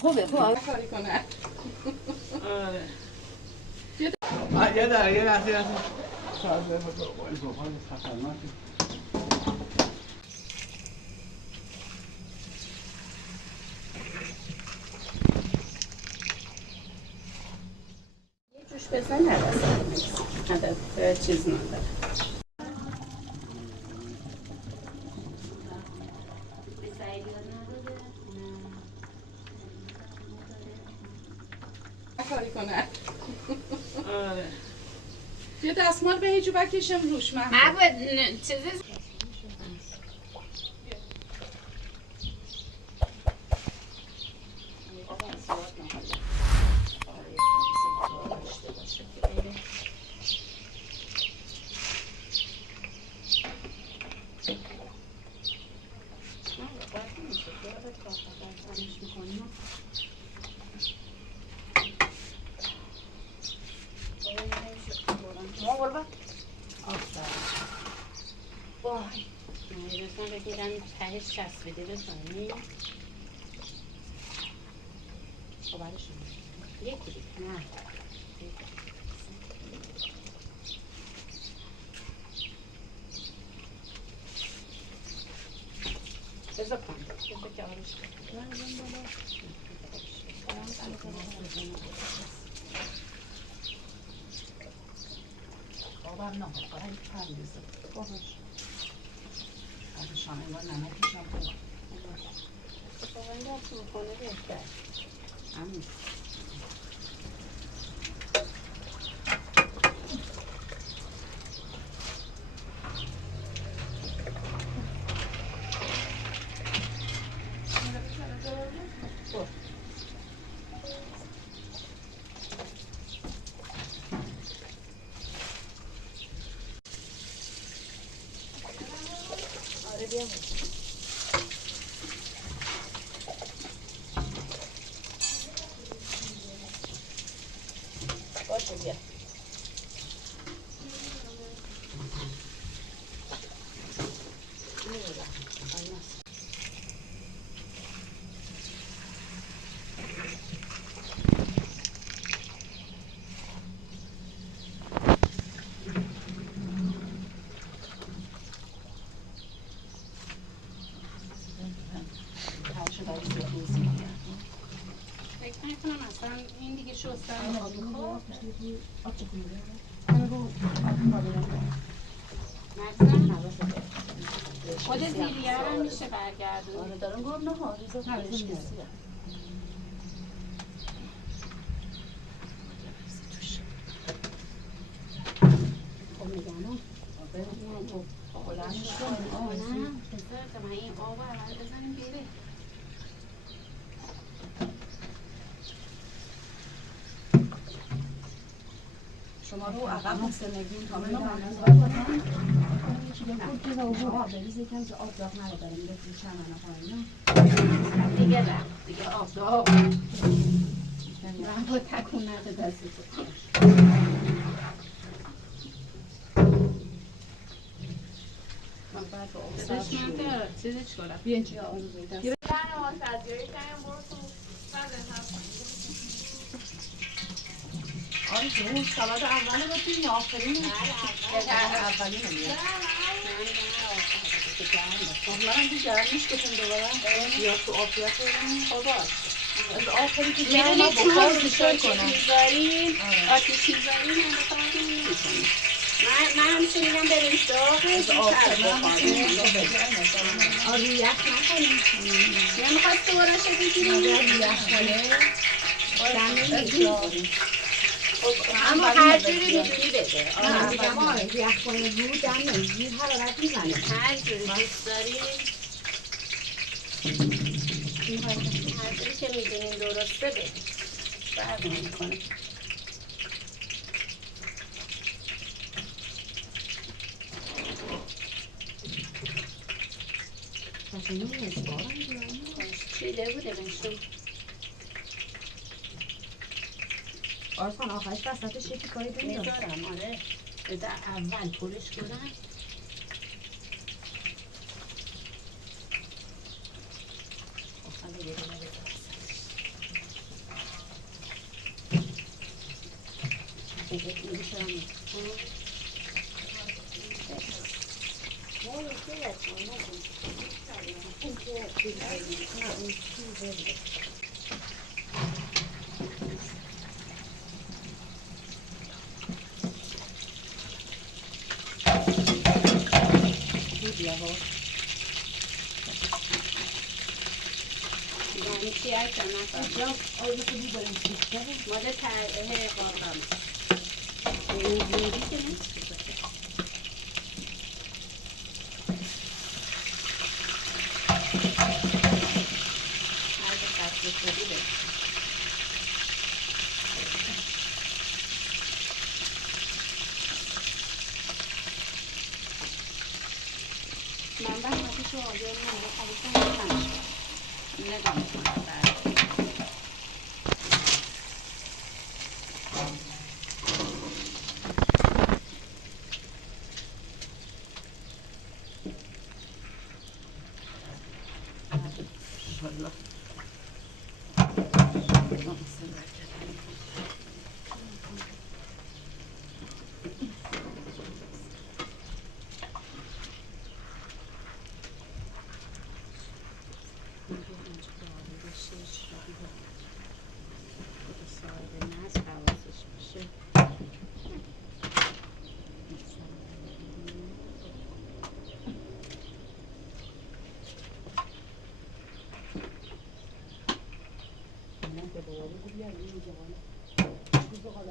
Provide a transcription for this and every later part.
خوبه کاری کنه. آره. یه لحظه شاید با این زبان خطرناکه. یه جوش بزن هدف چیز نداره. کاری کنه. آره. یه دستمال به هیچو بکشم روش محمود چیزی بگیرم تهش چسبیده بزنی خب برشون یکی دیگه نه بذار کنم بذار که آرش بابا نه باید پردیزه باش شانه اینا نمکش هم خوب بابا این دست میکنه بهتر همین آره بیا باشه بیا فکر نکنم اصلا این دیگه شستن خود زیریه هم میشه برگردون آره دارم گرم نه ها ریزا ترش کسی خب میگم بلندش کنم بذار من این آب رو اول بزنیم بیره شما رو عقب سنگین کامل نظر کنم بریزه کم که آب داغ نره بریم بفری چمنه پایینا دیگه رفت دیگه آب داغ با تکون نده دستی تو بزش نده چیزش کنم بیا اینجا اون بیدست آره جون سالاد اوله بودیم یا آخرین اولی نمیاد واقعا هم گرمش بکن دوباره یا تو آفیت خداش از آخری که جرم ها بخار بشار کنم آتیش میذاریم هم بخار نمیکنیم من همیشه میگم بریم داغش بیتر بخاریم روی یخ نکنیم نمیخواست دورش بگیریم روی یخ کنه اما هر جوری میدونی بده میگم یخ کنه رو دم زیر حرارت میزنه هر جوری دوست داری هر جوری که میدونین درسته بده فرق نمیکنه چیده بوده بشون آرسان آخرش وسطش یکی کاری بمیدم میذارم آره بده اول پولش کنم یعنی چی اکتا نفر ماده تره قابلم اینجوری که نیست هر به قصد خودی بید من به همه شو آجایی من رو خواهیستم نگاه میکنم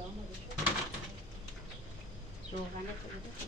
برد روغن خیلی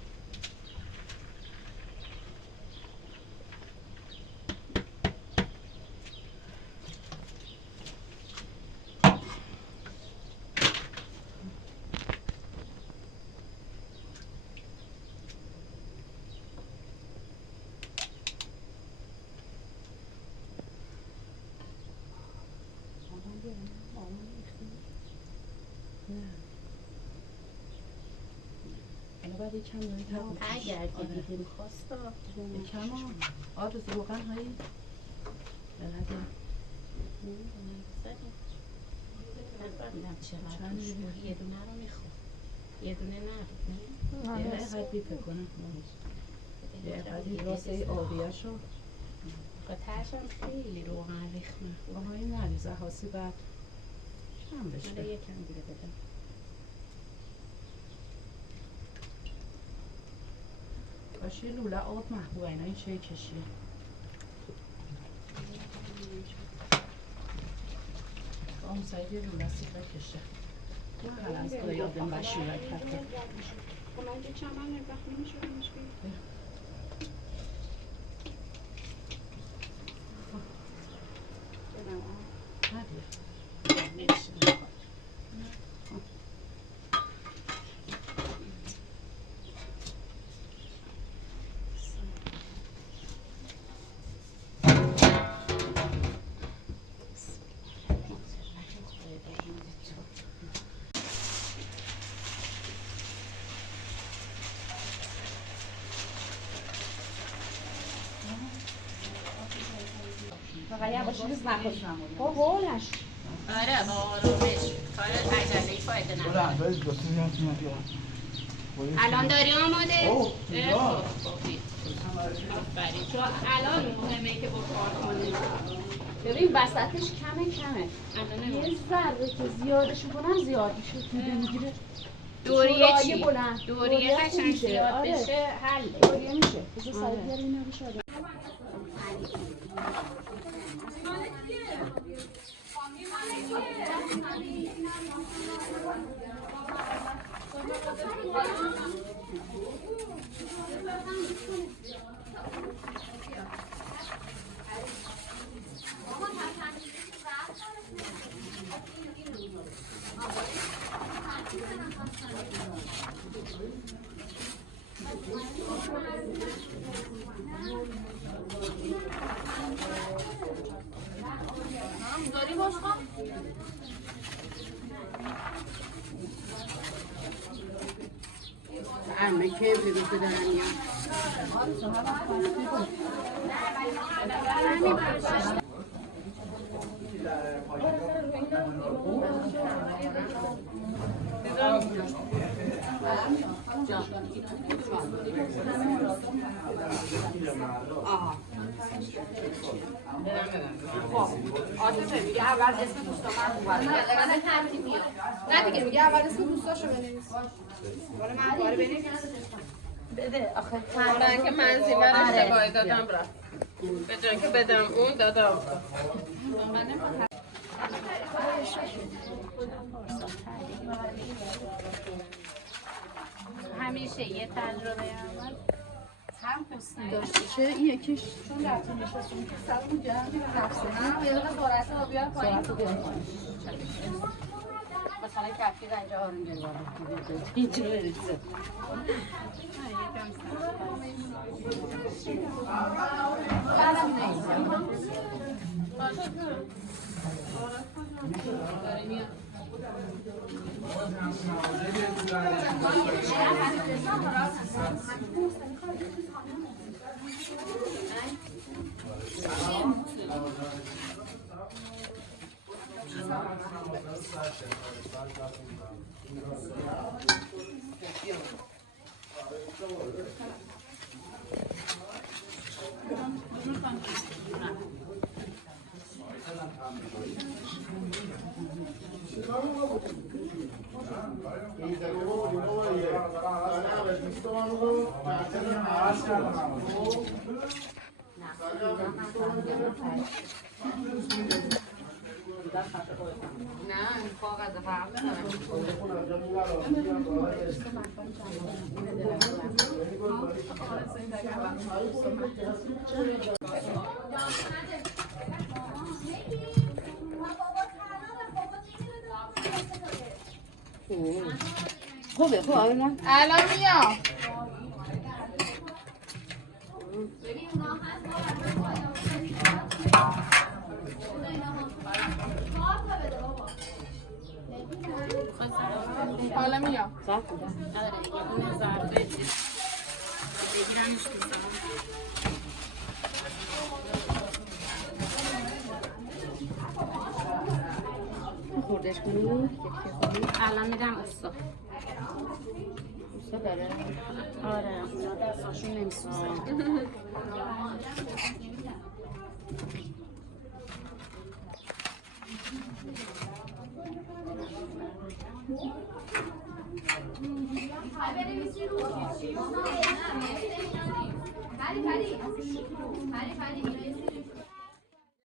بعد یکم نوی اگر دیدی میخواستا یکم آب از روغن هایی بلده نفهمیدم چقدر توش بود. یه دونه رو میخوام یه دونه نه یه قد بیپه کنم یه قدی واسه آبیاشو قطعشم خیلی روغن ریخمه آهایی نریزه حاسی بعد چند بشه حالا یکم دیگه بدم کاشی لوله آب محبوبه اینا این چه کشیه اون سایه لوله سیخه کشه نه حالا از کلا یادم بشیرک حتی من که چمان وقت نمیشه بینش بید فقط یواش روز نخوشم با هولش آره با آرامش کار عجله فایده نداره الان داری آماده؟ آفرین چون الان مهمه که با کار کنی ببین وسطش کمه یه ذره که زیادش کنم زیاد میشه میگیره دوریه چی؟ بلند دوریه قشنگ زیاد بشه حل دوریه میشه بذار سریع بیار این نمیشه داری باش کن عمه که بگو که دارم میام عاطفه میگه اول اسم دوستامو من ترتیب میاد نه دیگه میگه اول اسم دوستاشو بنویس ولی من دوباره بنویس بده آخه من که منظیمه رو اشتباهی دادم رفت به جای که بدم اون دادم همیشه یه تجربه اول هم حسنی داشته چه این یکیش چون در تو نشستون که سرمون جمع نفسه یه دقیقه سرعت رو بیار پایین مثلا کفی رنجه آروم بگذارم اینجا برسه نه این کاغذ فرق خوبه خوبه الان میام حالا میام یه ظرفه بگیرمش دوستم خوردش کنی الان میدم استا دوستا داره آره اونا دستاشون نمیسوزه Pari,